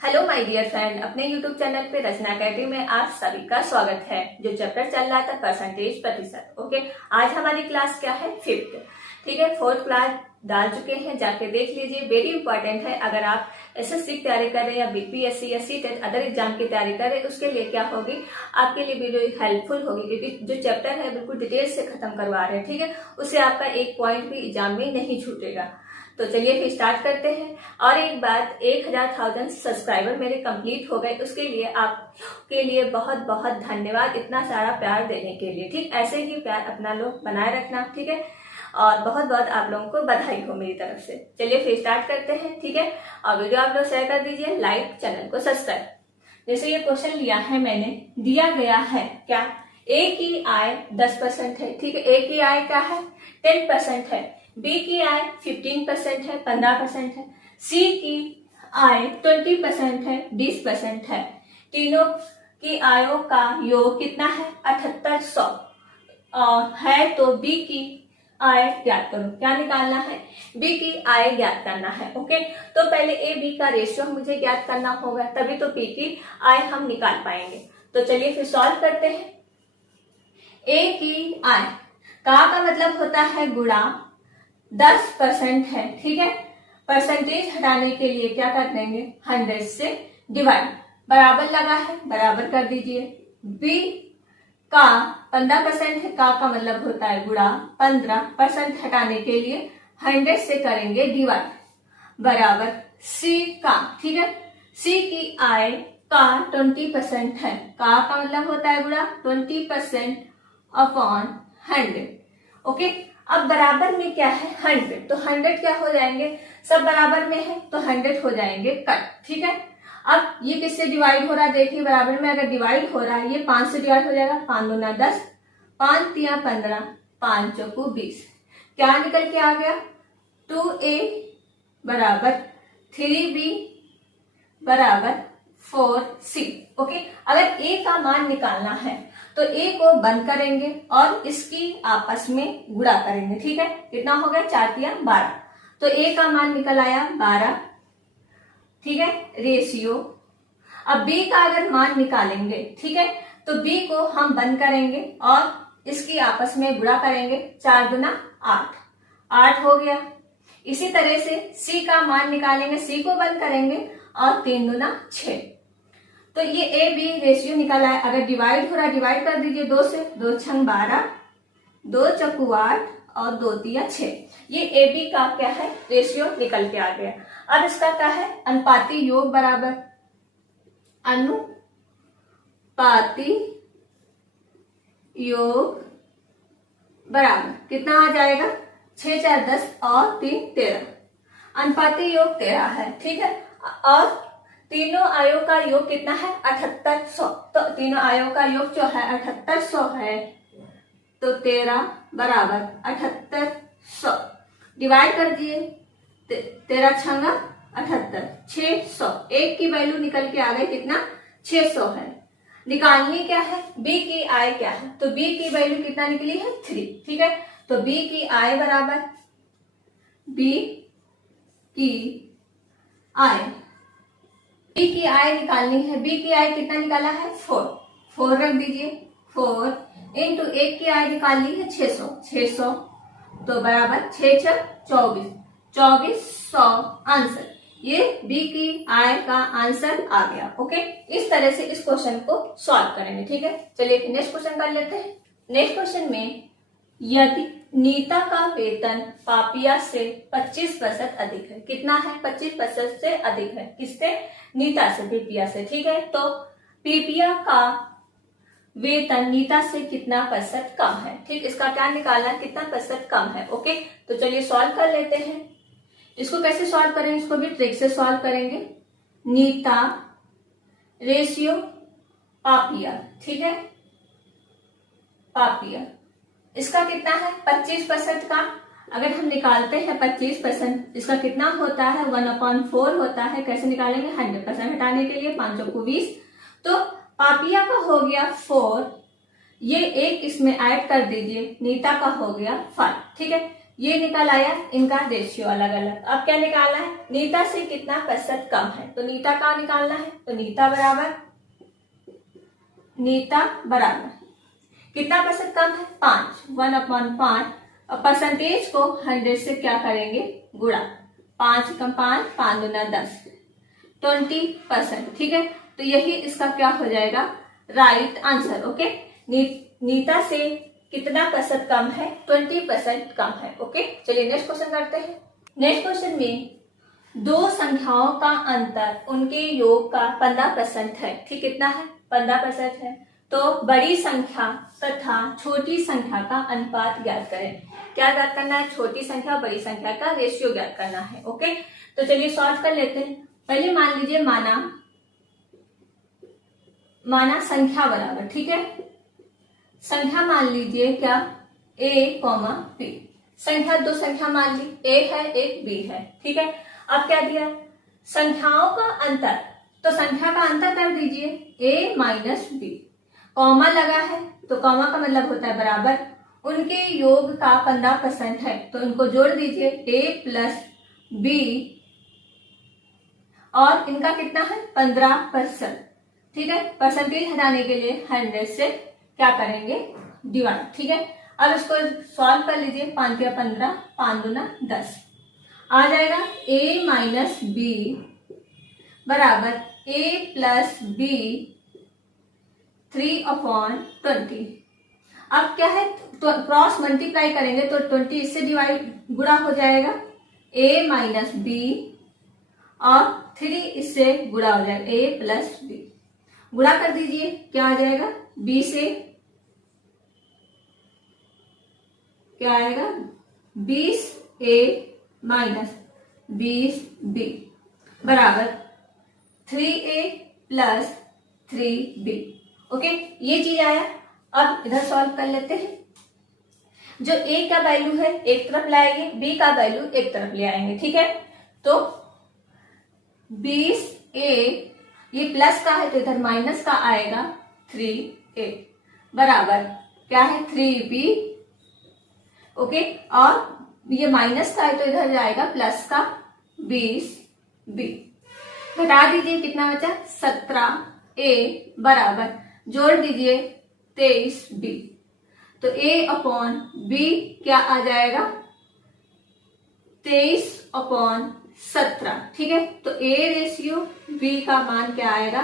Hello my dear friend, अपने YouTube channel पे रचना academy में आप सभी का स्वागत है। जो चैप्टर चल रहा था परसेंटेज प्रतिशत, ओके। आज हमारी क्लास क्या है? फिफ्थ, ठीक है। फोर्थ क्लास डाल चुके हैं, जाके देख लीजिए। वेरी इंपॉर्टेंट है। अगर आप एसएससी की तैयारी कर रहे हैं या बीपीएससी या सीटेट अदर एग्जाम की तैयारी कर रहे हैं, उसके लिए क्या होगी, आपके लिए वीडियो हेल्पफुल होगी, क्योंकि जो चैप्टर है बिल्कुल डिटेल से खत्म करवा रहे हैं, ठीक है। उससे आपका एक पॉइंट भी एग्जाम में नहीं छूटेगा। तो चलिए फिर स्टार्ट करते हैं। और एक बात, 1000 सब्सक्राइबर मेरे कंप्लीट हो गए, उसके लिए आपके लिए बहुत बहुत धन्यवाद, इतना सारा प्यार देने के लिए। ठीक, ऐसे ही प्यार अपना लोग बनाए रखना, ठीक है। और बहुत बहुत आप लोगों को बधाई हो मेरी तरफ से। चलिए फिर स्टार्ट करते हैं, ठीक है। और वीडियो आप लोग शेयर कर दीजिए, लाइक, चैनल को सब्सक्राइब। जैसे ये क्वेश्चन लिया है मैंने, दिया गया है क्या, ए की आय 10% है, ठीक है। ए की आय क्या है? 10% है। बी की आय 15% है, 15% है। सी की आय 20% है, 20% है। तीनों की आयों का योग कितना है? 7800 है। तो बी की आय ज्ञात करो। क्या निकालना है? बी की आय ज्ञात करना है, ओके। तो पहले ए बी का रेशियो मुझे ज्ञात करना होगा, तभी तो बी की आय हम निकाल पाएंगे। तो चलिए फिर सॉल्व करते हैं। ए की आय का मतलब होता है गुणा 10% है, ठीक है। परसेंटेज हटाने के लिए क्या कर देंगे? 100 से डिवाइड। बराबर लगा है, बराबर कर दीजिए। बी का 15% है, का मतलब होता है गुणा 15%, हटाने के लिए 100 से करेंगे डिवाइड, बराबर सी का, ठीक है। सी की आय का 20% है, का मतलब होता है गुणा 20% अपॉन 100, ओके। अब बराबर में क्या है? 100, तो 100 क्या हो जाएंगे? सब बराबर में है तो 100 हो जाएंगे कट, ठीक है। अब ये किससे डिवाइड हो रहा है? देखिए, बराबर में अगर डिवाइड हो रहा है, ये 5 से डिवाइड हो जाएगा। 5 दूना 10, 5 तिया 15, 5 चौको 20। क्या निकल के आ गया? 2a बराबर 3b बराबर 4c, ओके। अगर a का मान निकालना है तो a को बंद करेंगे और इसकी आपस में गुणा करेंगे, ठीक है। कितना हो गया? 4 तिया 12, तो a का मान निकल आया 12, ठीक है। रेशियो, अब b का अगर मान निकालेंगे, ठीक है, तो b को हम बंद करेंगे और इसकी आपस में गुणा करेंगे। 4 दूना 8, 8 हो गया। इसी तरह से c का मान निकालेंगे, c को बंद करेंगे और 3 दूना 6। तो ये ए बी रेशियो निकाला है। अगर डिवाइड हो रहा है, डिवाइड कर दीजिए 2 से। 2 छंग 12, 2 चौकू 8 और 2 तिया 6। ये ए बी का क्या है? रेशियो निकल के आ गया। अब इसका क्या है? अनुपाती योग बराबर अनुपाती योग बराबर कितना आ जाएगा? 6 4 10 और 3 13। अनुपाती योग 13 है, ठीक है। और तीनों आयों का योग कितना है? 7800। तो तीनों आयों का योग जो है 7800 है, तो 13 बराबर 7800 डिवाइड कर दिए। 13 छंगा 78, 600। एक की वैल्यू निकल के आ गई, कितना? 600 है। निकालनी क्या है? बी की आय क्या है? तो बी की वैल्यू कितना निकली है? 3, ठीक है। तो बी की आय बराबर, बी की आय, बी की आय निकालनी है। बी की आय कितना निकाला है? 4, 4 रख दीजिए। 4 इंटू एक की आय निकालनी है 600, 600 तो बराबर 6 6 24, 2400 आंसर। ये बी की आय का आंसर आ गया, ओके। इस तरह से इस क्वेश्चन को सॉल्व करेंगे, ठीक है। चलिए नेक्स्ट क्वेश्चन कर लेते हैं। नेक्स्ट क्वेश्चन में, यदि नीता का वेतन पापिया से 25% अधिक है, कितना है? 25% से अधिक है। किससे? नीता से, पीपिया से, ठीक है। तो पीपिया का वेतन नीता से कितना % कम है, ठीक। इसका क्या निकालना है? कितना % कम है, ओके। तो चलिए सॉल्व कर लेते हैं। इसको कैसे सॉल्व करेंगे? इसको भी ट्रिक से सॉल्व करेंगे। नीता रेशियो पापिया, ठीक है, पापिया, इसका कितना है? 25% का। अगर हम निकालते हैं 25%, इसका कितना होता है? 1/4 होता है। कैसे निकालेंगे? 100% हटाने के लिए 5 चौको 20, तो पापिया का हो गया 4, ये एक इसमें ऐड कर दीजिए, नीता का हो गया 5, ठीक है। ये निकल आया इनका रेशियो अलग अलग। अब क्या निकालना है, नीता से कितना प्रतिशत कम है, तो नीता का निकालना है, तो नीता बराबर कितना प्रतिशत कम है, 5, 1/5। और परसेंटेज को 100 से क्या करेंगे, गुणा, 5 कम 5, 5 दूना 10, 20%। ठीक है, तो यही इसका क्या हो जाएगा, राइट आंसर। ओके, नीता से कितना प्रतिशत कम है, 20% कम है। ओके, चलिए नेक्स्ट क्वेश्चन करते हैं। नेक्स्ट क्वेश्चन में दो संख्याओं का अंतर उनके योग का 15% है। ठीक, कितना है, 15% है। तो बड़ी संख्या तथा छोटी संख्या का अनुपात ज्ञात करें। क्या ज्ञात करना है, छोटी संख्या और बड़ी संख्या का रेशियो ज्ञात करना है। ओके, तो चलिए सॉल्व कर लेते हैं। पहले मान लीजिए माना संख्या बराबर, ठीक है, संख्या मान लीजिए क्या, a, b। संख्या दो संख्या मान ली, a है एक b है। ठीक है, अब क्या दिया, संख्याओं का अंतर, तो संख्या का अंतर कर दीजिए a माइनस b। कॉमा लगा है तो कॉमा का मतलब होता है बराबर, उनके योग का 15% है तो इनको जोड़ दीजिए a प्लस b, और इनका कितना है 15%। ठीक है, परसेंटेज हटाने के लिए 100 से क्या करेंगे, डिवाइड। ठीक है, अब इसको सॉल्व कर लीजिए, 5 या 15, 5 दूना 10, आ जाएगा a माइनस b बराबर a प्लस b 3/20। अब क्या है, तो क्रॉस मल्टीप्लाई करेंगे तो 20 इससे डिवाइड गुणा हो जाएगा, a माइनस b, और 3 इससे गुणा हो जाएगा, a प्लस b। गुणा कर दीजिए, क्या आ जाएगा, b से क्या आएगा, 20a माइनस 20b बराबर 3a प्लस 3b। ओके, ये चीज आया। अब इधर सॉल्व कर लेते हैं। जो a का वैल्यू है एक तरफ लाएंगे, b का वैल्यू एक तरफ ले आएंगे। ठीक है, तो 20a, ये प्लस का है तो इधर माइनस का आएगा, 3a बराबर क्या है, 3b। ओके, और ये माइनस का है तो इधर जाएगा प्लस का 20b। घटा दीजिए, कितना बचा, 17a बराबर, जोड़ दीजिए 23b। तो a/b क्या आ जाएगा, 23/17। ठीक है, तो a रेशियो b का मान क्या आएगा,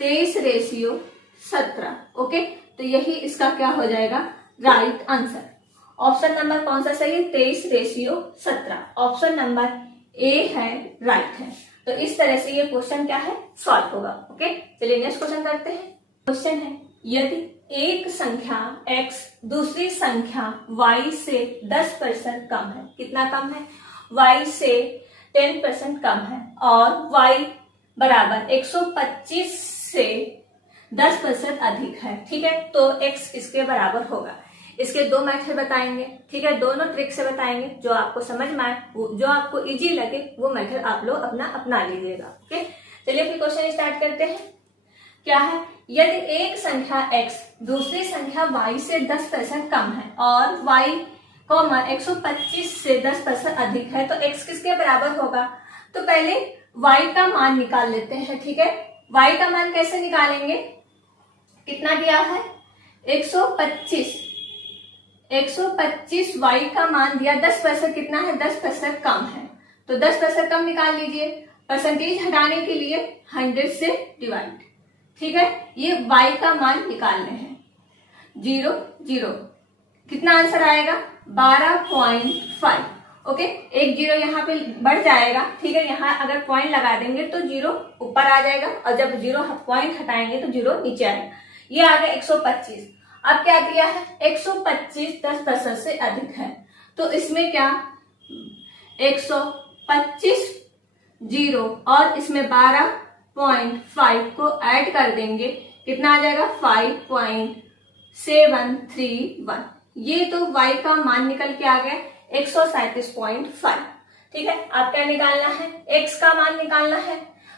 23/17। ओके, तो यही इसका क्या हो जाएगा, राइट आंसर। ऑप्शन नंबर कौन सा सही है, 23/17। ऑप्शन नंबर ए है, राइट है। तो इस तरह से ये क्वेश्चन क्या है, सॉल्व होगा। ओके, चलिए नेक्स्ट क्वेश्चन करते हैं। क्वेश्चन है, यदि एक संख्या x दूसरी संख्या y से 10% कम है, कितना कम है, y से 10% कम है, और y बराबर 125 से 10% अधिक है। ठीक है, तो x इसके बराबर होगा। इसके दो मेथड बताएंगे। ठीक है, दोनों ट्रिक से बताएंगे, जो आपको समझ में आए, जो आपको इजी लगे वो मेथड आप लोग अपना लीजिएगा। ओके, चलिए फिर क्वेश्चन स्टार्ट करते हैं। क्या है, यदि एक संख्या x दूसरी संख्या y से 10% कम है और y 125 से 10% अधिक है, तो x किसके बराबर होगा। तो पहले y का मान निकाल लेते हैं। ठीक है, y का मान कैसे निकालेंगे, कितना दिया है, 125 y का मान दिया, 10% कितना है, 10% कम है, तो 10% कम निकाल लीजिए। परसेंटेज हटाने के लिए 100 से डिवाइड। ठीक है, ये y का मान निकालने हैं, 0 0, कितना आंसर आएगा, 12.5। ओके, एक 0 यहाँ पे बढ़ जाएगा। ठीक है, यहाँ अगर पॉइंट लगा देंगे तो 0 ऊपर आ जाएगा, और जब 0 पॉइंट हटाएंगे तो 0 नीचे आएगा। ये आ गया 125। अब क्या दिया है, 125 10% से अधिक है, तो इसमें क्या 125 0 और इसमें 12.5 को ऐड कर देंगे, कितना आ जाएगा 5.731। ये तो y का मान निकल के आ गया 137.5। ठीक है, आप क्या निकालना है, x का मान निकालना है।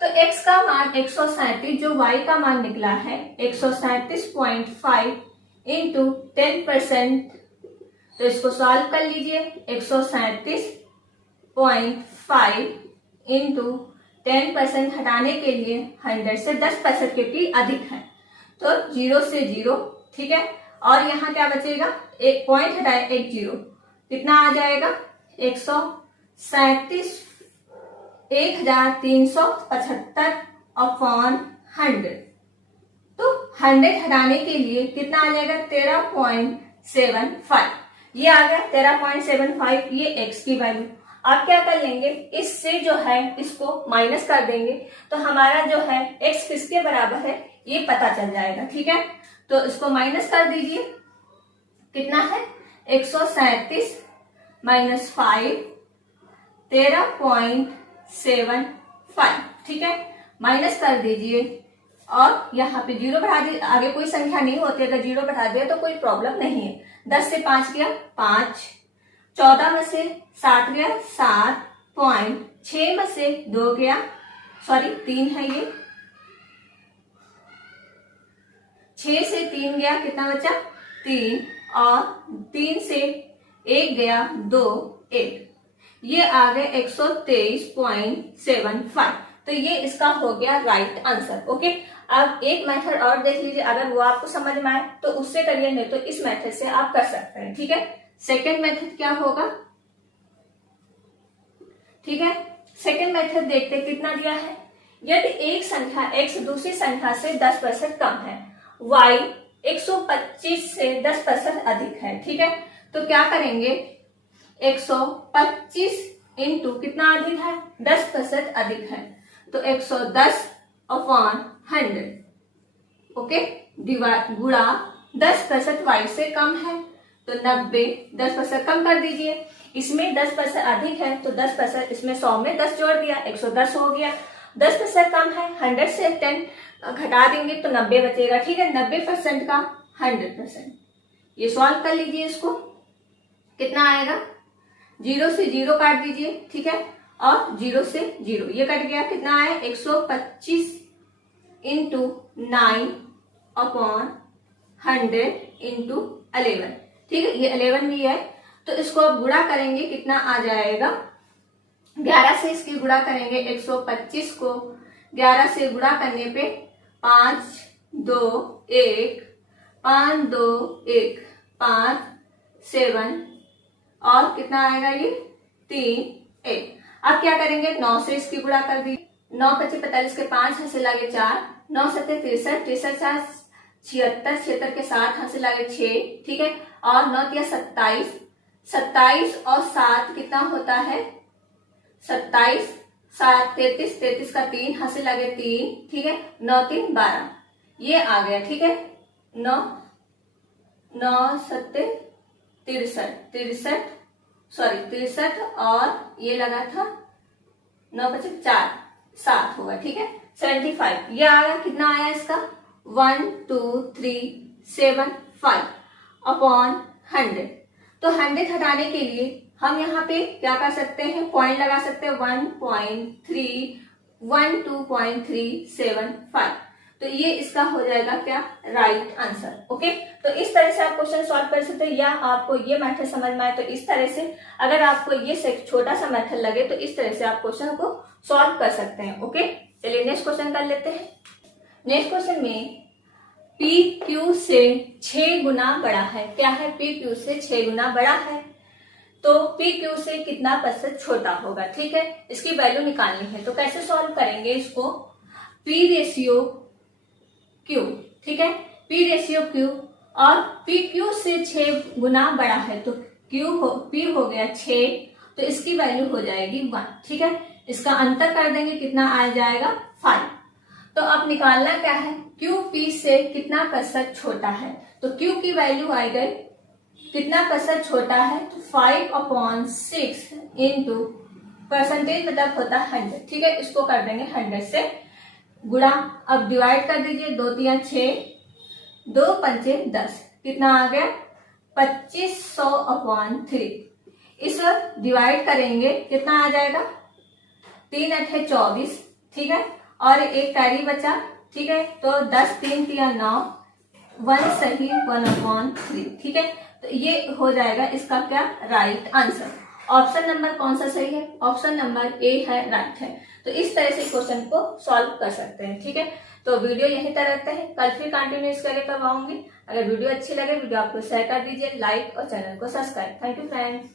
तो x का मान 137, जो y का मान निकला है 137.5 इंटू 10% तो इसको सॉल्व कर लीजिए। 137.5 इंटू 10% हटाने के लिए 100 से 10% क्योंकि अधिक है, तो 0 से 0, ठीक है। और यहाँ क्या बचेगा, एक पॉइंट हटाए, एक 0, कितना आ जाएगा 1375 अपॉन 100। तो 100 हटाने के लिए कितना आ जाएगा 13.75, ये आ गया 13.75, ये x की वैल्यू। आप क्या कर लेंगे, इससे जो है इसको माइनस कर देंगे, तो हमारा जो है x किसके बराबर है ये पता चल जाएगा, ठीक है। तो इसको माइनस कर दीजिए, कितना है 137 माइनस 5 13.75, ठीक है। माइनस कर दीजिए और यहाँ पे 0 बढ़ा दिए, आगे कोई संख्या नहीं होती, अगर 0 बढ़ा दिया तो कोई प्रॉब्लम नहीं है। 10 से 5 गया 5, 14 में से 7 गया 7 पॉइंट, 6 में से 2 गया, सॉरी 3 है ये, 6 से 3 गया, कितना बचा 3, और 3 से 1 गया 2, 1, ये आ गए 123.75। तो ये इसका हो गया राइट आंसर, ओके। अब एक मेथड और देख लीजिए, अगर वो आपको समझ में आए तो उससे करिए, नहीं तो इस मेथड से आप कर सकते हैं, ठीक है। सेकेंड मेथड क्या होगा, ठीक है। सेकेंड मेथड देखते कितना दिया है। यदि एक संख्या x दूसरी संख्या से 10% कम है, y 125 से 10% अधिक है, ठीक है। तो क्या करेंगे, 125 इंटू कितना अधिक है 10% अधिक है, तो 110 अपॉन 100, ओके, गुणा 10% y से कम है तो 90, 10% कम कर दीजिए, इसमें 10% अधिक है तो 10%, इसमें 100 में 10 जोड़ दिया 110 हो गया। 10% कम है, 100 से 10 घटा देंगे तो 90 बचेगा, ठीक है। 90% का 100%, ये सॉल्व कर लीजिए, इसको कितना आएगा, 0 से 0 काट दीजिए, ठीक है, और 0 से 0 ये कट गया, कितना आया 125 इंटू 9 अपॉन 100 इंटू 11, ठीक है, ये 11 भी है। तो इसको अब गुणा करेंगे, कितना आ जाएगा, 11 से इसकी गुणा करेंगे, 125 को 11 से गुणा करने पे 5 2 1 5 2 1 5 7, और कितना आएगा ये 3 1। अब क्या करेंगे, 9 से इसकी गुणा कर दी, 9 25 45 के 5 हाथ से लागे 4, 9 7 63, 63 4 76, 76 के 7 हाथ से लागे 6, ठीक है, और 9 3 27, 27 और 7 कितना होता है 27, 7 33, 33 का 3 हाथ से लागे 3, ठीक है, 9 3 12, ये आ गया, ठीक है। 9 9 7 63 और ये लगा था 9 5 4 7 होगा, ठीक है, 75, ये आया, कितना आया इसका 1 2 3 7 5 अपॉन 100। तो 100 हटाने के लिए हम यहाँ पे क्या कर सकते हैं, पॉइंट लगा सकते हैं, 1.312.375, तो ये इसका हो जाएगा क्या राइट आंसर, ओके। तो इस तरह से आप क्वेश्चन सॉल्व कर सकते हैं, या आपको ये मेथड समझ में आए तो इस तरह से, अगर आपको ये छोटा सा मेथड लगे तो इस तरह से आप क्वेश्चन को सॉल्व कर सकते हैं, ओके। चलिए नेक्स्ट क्वेश्चन कर लेते हैं। नेक्स्ट क्वेश्चन में P Q से 6 गुना बड़ा है, क्या है, P Q से 6 गुना बड़ा है, तो P Q से कितना % छोटा होगा, ठीक है, इसकी वैल्यू निकालनी है। तो कैसे सॉल्व करेंगे इसको, P रेशियो Q, ठीक है, P रेशियो Q, और P Q से 6 गुना बड़ा है, तो P हो गया 6, तो इसकी वैल्यू हो जाएगी 1, ठीक है। इसका अंतर कर देंगे, कितना आ जाएगा 5। तो अब निकालना क्या है, Q P से कितना % छोटा है, तो Q की वैल्यू आ गई, कितना % छोटा है, तो 5/6 इंटू परसेंटेज मतलब होता है 100, ठीक है, इसको कर देंगे 100 से गुणा। अब डिवाइड कर दीजिए, 2 3 6, 2 5 10, कितना आ गया 2500/3। इस डिवाइड करेंगे, कितना आ जाएगा 3 8 24, ठीक है, और एक कैरी बचा, ठीक है, तो 10 3 3 9, 1 सही 1/3, ठीक है। तो ये हो जाएगा इसका क्या राइट आंसर। ऑप्शन नंबर कौन सा सही है? ऑप्शन नंबर ए है, राइट है। तो इस तरह से क्वेश्चन को सॉल्व कर सकते हैं। ठीक है, तो वीडियो यहीं तक रखते हैं, कल फिर कंटिन्यू इसके आगे करवाऊंगी। अगर वीडियो अच्छी लगे वीडियो आपको शेयर कर दीजिए, लाइक और चैनल को सब्सक्राइब। Thank you friends.